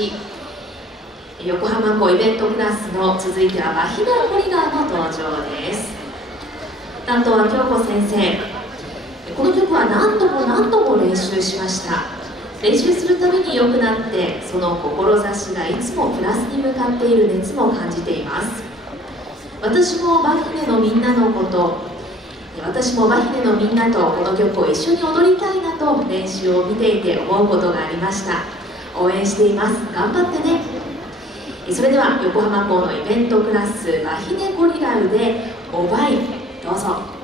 し、横浜港イベントクラスの続いてはバヒナゴリラの登場です。担当は京子先生。この曲は何度も何度も練習しました。練習するたびに良くなって、その志がいつもプラスに向かっている熱も感じています。私もバヒネのみんなのこと、私もバヒネのみんなとこの曲を一緒に踊りたいなと練習を見ていて思うことがありました。応援しています。頑張ってね。それでは横浜港のイベントクラスバヒネゴリラウでオバイ、どうぞ。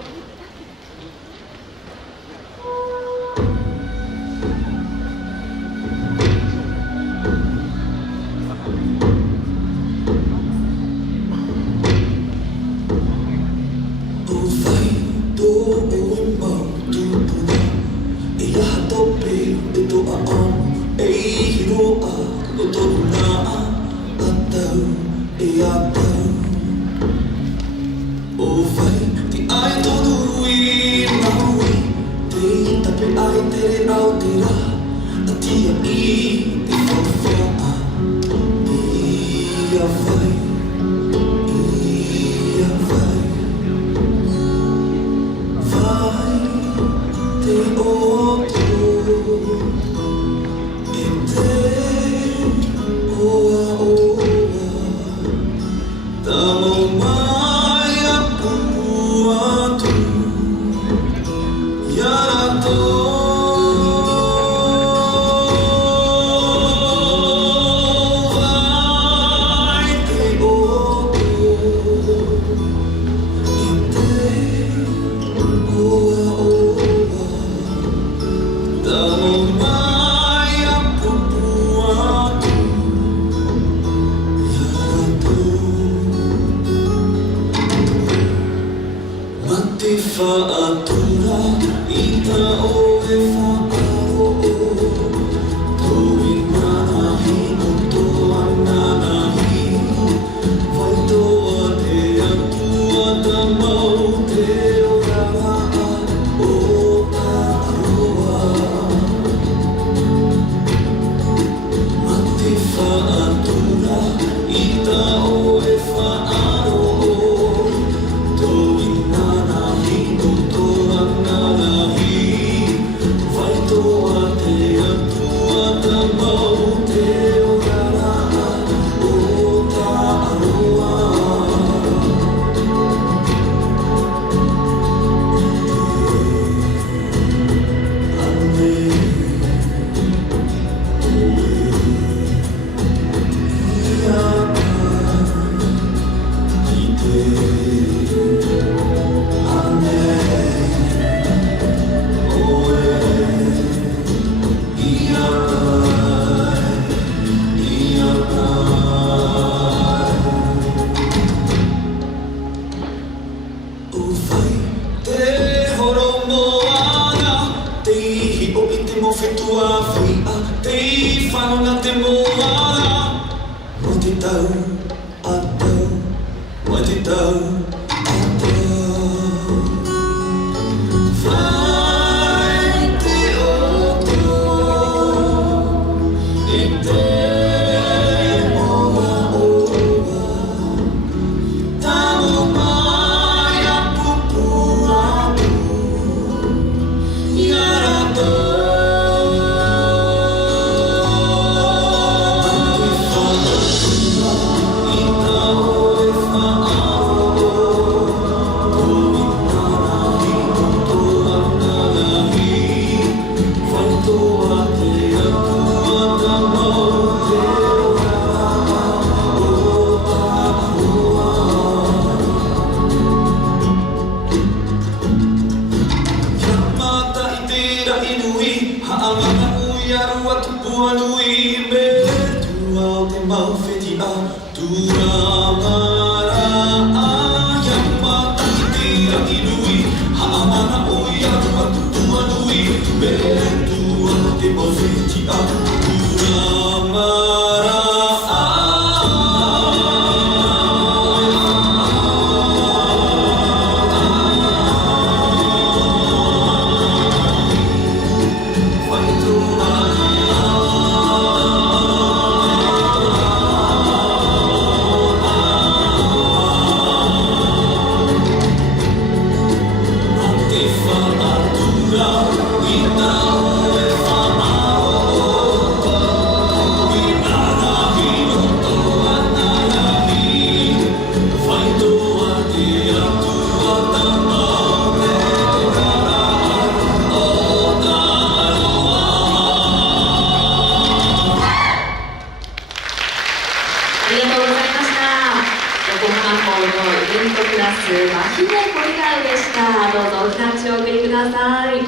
拍手をお送りください。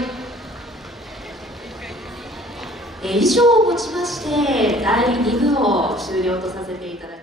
以上をもちまして第2部を終了とさせていただきます。